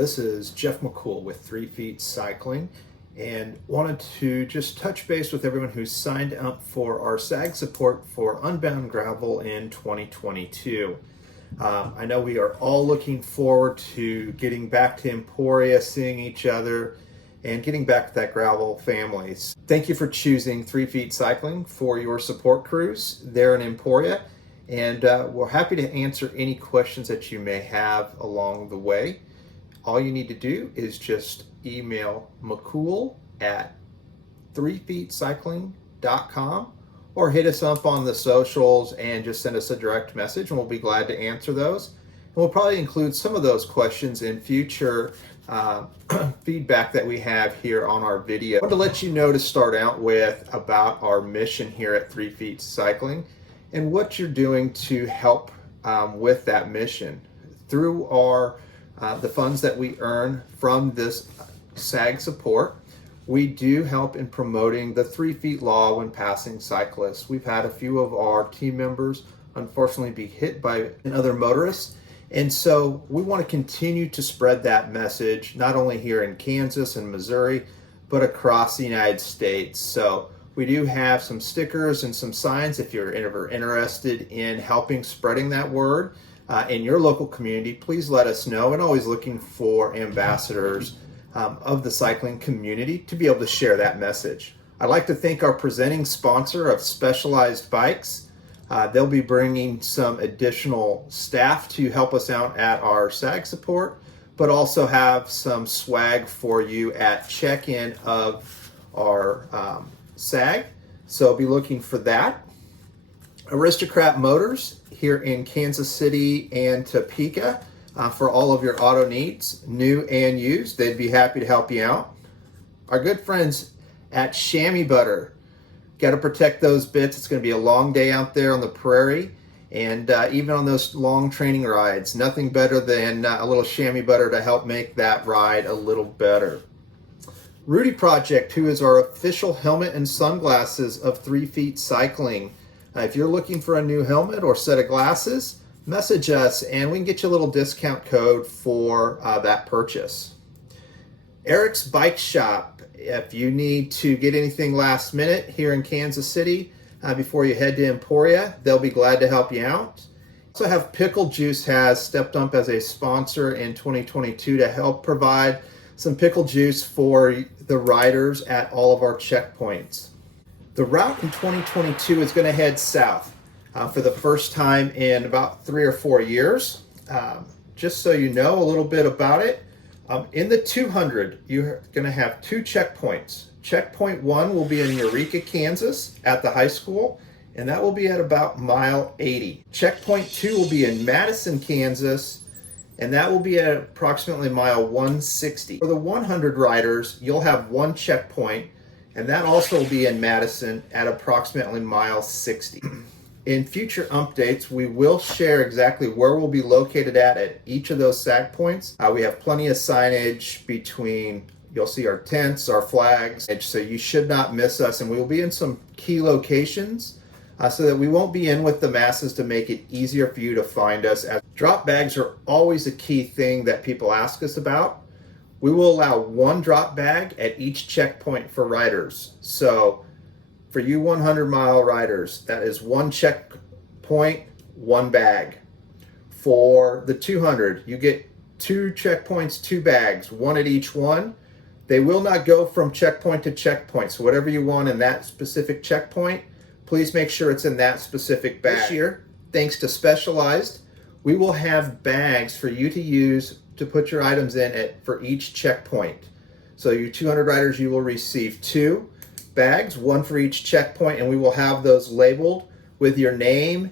this is Jeff McCool with 3 Feet Cycling, and wanted to just touch base with everyone who signed up for our SAG support for Unbound Gravel in 2022. I know we are all looking forward to getting back to Emporia, seeing each other, and getting back to that gravel families. Thank you for choosing 3 Feet Cycling for your support crews there in Emporia, and we're happy to answer any questions that you may have along the way. All you need to do is just email McCool at 3feetcycling.com or hit us up on the socials and just send us a direct message, and we'll be glad to answer those. And we'll probably include some of those questions in future feedback that we have here on our video. I want to let you know to start out with about our mission here at 3 Feet Cycling and what you're doing to help with that mission. Through our the funds that we earn from this SAG support, we do help in promoting the 3 feet law when passing cyclists. We've had a few of our team members unfortunately be hit by another motorist, and so we want to continue to spread that message not only here in Kansas and Missouri, but across the United States. So we do have some stickers and some signs if you're ever interested in helping spreading that word in your local community. Please let us know, and always looking for ambassadors of the cycling community to be able to share that message. I'd like to thank our presenting sponsor of Specialized Bikes. They'll be bringing some additional staff to help us out at our SAG support, but also have some swag for you at check-in of our SAG. So be looking for that. Aristocrat Motors here in Kansas City and Topeka for all of your auto needs, new and used. They'd be happy to help you out. Our good friends at Chamois Butter. Got to protect those bits. It's going to be a long day out there on the prairie, and even on those long training rides, nothing better than a little chamois butter to help make that ride a little better. Rudy Project, who is our official helmet and sunglasses of 3 Feet Cycling. If you're looking for a new helmet or set of glasses, message us and we can get you a little discount code for that purchase. Eric's Bike Shop. If you need to get anything last minute here in Kansas City before you head to Emporia, they'll be glad to help you out. Also have Pickle Juice has stepped up as a sponsor in 2022 to help provide some pickle juice for the riders at all of our checkpoints. The route in 2022 is going to head south for the first time in about 3 or 4 years. Just so you know a little bit about it, in the 200, you're going to have 2 checkpoints. Checkpoint 1 will be in Eureka, Kansas at the high school, and that will be at about mile 80. Checkpoint 2 will be in Madison, Kansas, and that will be at approximately mile 160. For the 100 riders, you'll have 1 checkpoint, and that also will be in Madison at approximately mile 60. In future updates, we will share exactly where we'll be located at each of those SAG points. We have plenty of signage between, you'll see our tents, our flags, so you should not miss us, and we will be in some key locations so that we won't be in with the masses to make it easier for you to find us. As drop bags are always a key thing that people ask us about. We will allow 1 drop bag at each checkpoint for riders. So for you 100-mile riders, that is 1 checkpoint, 1 bag. For the 200, you get 2 checkpoints, 2 bags, 1 at each one. They will not go from checkpoint to checkpoint. So whatever you want in that specific checkpoint, please make sure it's in that specific bag. This year, thanks to Specialized, we will have bags for you to use to put your items in for each checkpoint. So your 200 riders, you will receive 2 bags, 1 for each checkpoint, and we will have those labeled with your name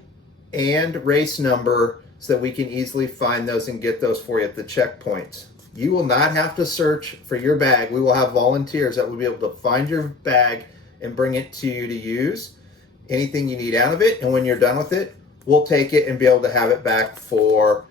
and race number so that we can easily find those and get those for you at the checkpoints. You will not have to search for your bag. We will have volunteers that will be able to find your bag and bring it to you to use. Anything you need out of it, and when you're done with it, we'll take it and be able to have it back for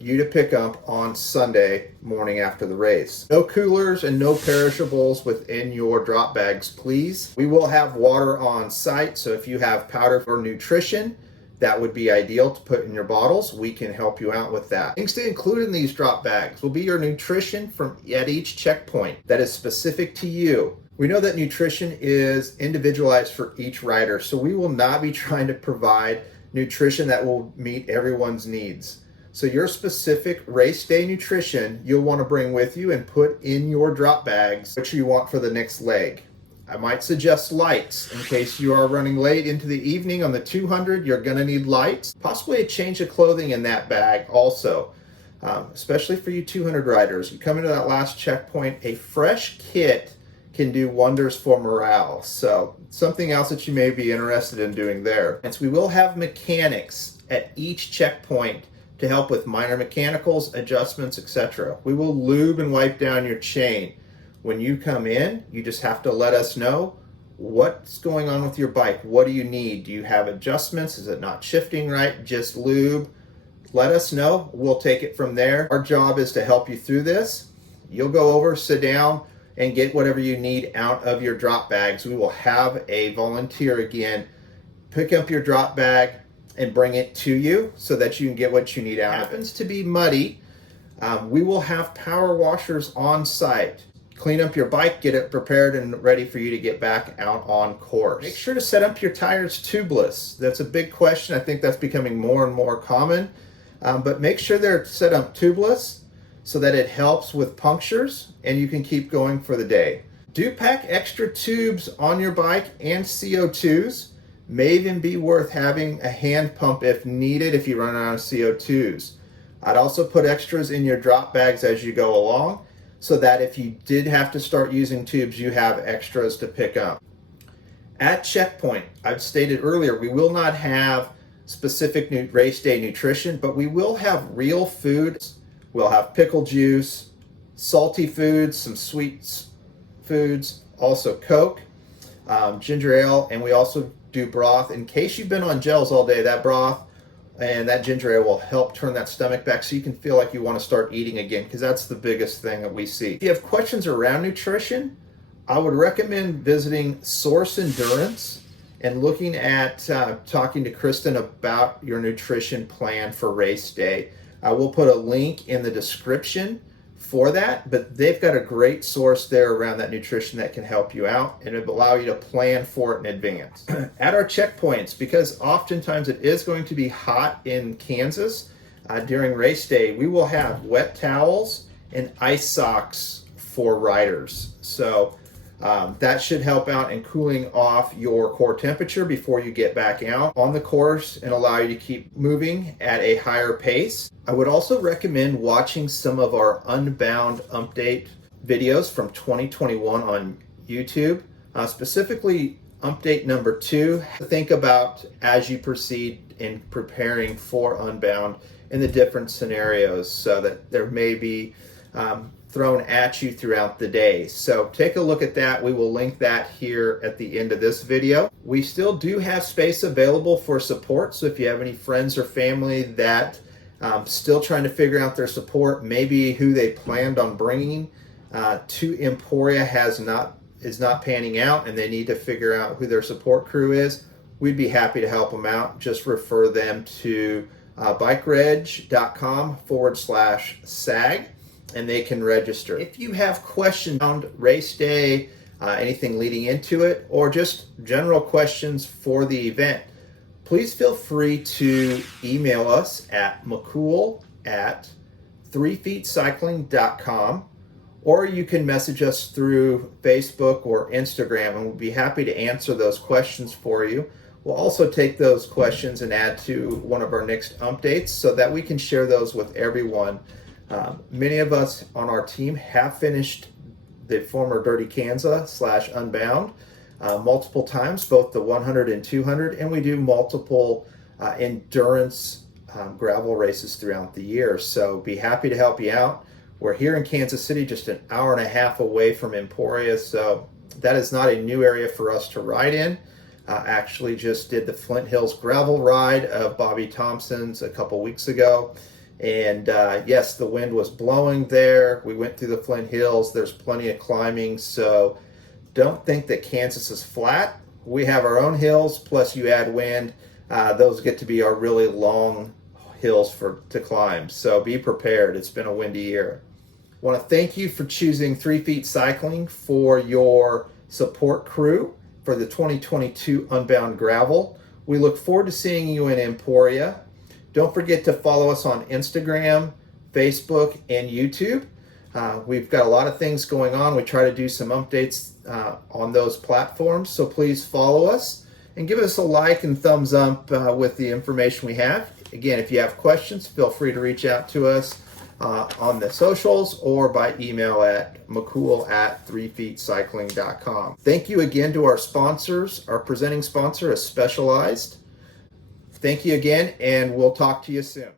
you to pick up on Sunday morning after the race. No coolers and no perishables within your drop bags, please. We will have water on site, so if you have powder for nutrition, that would be ideal to put in your bottles. We can help you out with that. Things to include in these drop bags will be your nutrition from at each checkpoint that is specific to you. We know that nutrition is individualized for each rider, so we will not be trying to provide nutrition that will meet everyone's needs. So your specific race day nutrition you'll want to bring with you and put in your drop bags what you want for the next leg. I might suggest lights in case you are running late into the evening on the 200. You're going to need lights, possibly a change of clothing in that bag also, especially for you 200 riders. You come into that last checkpoint, a fresh kit can do wonders for morale. So something else that you may be interested in doing there. And so we will have mechanics at each checkpoint to help with minor mechanicals, adjustments, etc. We will lube and wipe down your chain. When you come in, you just have to let us know what's going on with your bike. What do you need? Do you have adjustments? Is it not shifting right? Just lube. Let us know. We'll take it from there. Our job is to help you through this. You'll go over, sit down, and get whatever you need out of your drop bags. We will have a volunteer again pick up your drop bag and bring it to you so that you can get what you need out. If it happens to be muddy, we will have power washers on site. Clean up your bike, get it prepared and ready for you to get back out on course. Make sure to set up your tires tubeless. That's a big question. I think that's becoming more and more common. But make sure they're set up tubeless so that it helps with punctures and you can keep going for the day. Do pack extra tubes on your bike and CO2s. May even be worth having a hand pump if needed if you run out of CO2s. I'd also put extras in your drop bags as you go along so that if you did have to start using tubes, you have extras to pick up. At checkpoint, I've stated earlier, we will not have specific race day nutrition, but we will have real foods. We'll have pickle juice, salty foods, some sweet foods, also Coke, ginger ale, and we also do broth. In case you've been on gels all day, that broth and that ginger ale will help turn that stomach back so you can feel like you want to start eating again, because that's the biggest thing that we see. If you have questions around nutrition, I would recommend visiting Source Endurance and looking at talking to Kristen about your nutrition plan for race day. I will put a link in the description for that, but they've got a great source there around that nutrition that can help you out and it'll allow you to plan for it in advance. At our checkpoints, because oftentimes it is going to be hot in Kansas during race day, we will have wet towels and ice socks for riders. So that should help out in cooling off your core temperature before you get back out on the course and allow you to keep moving at a higher pace. I would also recommend watching some of our Unbound update videos from 2021 on YouTube, specifically update number 2. Think about as you proceed in preparing for Unbound in the different scenarios so that there may be thrown at you throughout the day. So take a look at that. We will link that here at the end of this video. We still do have space available for support. So if you have any friends or family that still trying to figure out their support, maybe who they planned on bringing to Emporia is not panning out and they need to figure out who their support crew is, we'd be happy to help them out. Just refer them to bikereg.com/SAG and they can register. If you have questions around race day, anything leading into it, or just general questions for the event, please feel free to email us at mccool@3feetcycling.com, or you can message us through Facebook or Instagram, and we'll be happy to answer those questions for you. We'll also take those questions and add to one of our next updates so that we can share those with everyone. Many of us on our team have finished the former Dirty Kansas / Unbound multiple times, both the 100 and 200, and we do multiple endurance gravel races throughout the year. So be happy to help you out. We're here in Kansas City, just an hour and a half away from Emporia, so that is not a new area for us to ride in. Actually just did the Flint Hills gravel ride of Bobby Thompson's a couple weeks ago. And yes, the wind was blowing there. We went through the Flint Hills. There's plenty of climbing, so don't think that Kansas is flat. We have our own hills, plus you add wind. those get to be our really long hills to climb. So be prepared. It's been a windy year. I want to thank you for choosing 3 Feet Cycling for your support crew for the 2022 Unbound Gravel. We look forward to seeing you in Emporia. Don't forget to follow us on Instagram, Facebook, and YouTube. We've got a lot of things going on. We try to do some updates on those platforms, so please follow us and give us a like and thumbs up with the information we have. Again, if you have questions, feel free to reach out to us on the socials or by email at mccool@3feetcycling.com. Thank you again to our sponsors. Our presenting sponsor is Specialized. Thank you again, and we'll talk to you soon.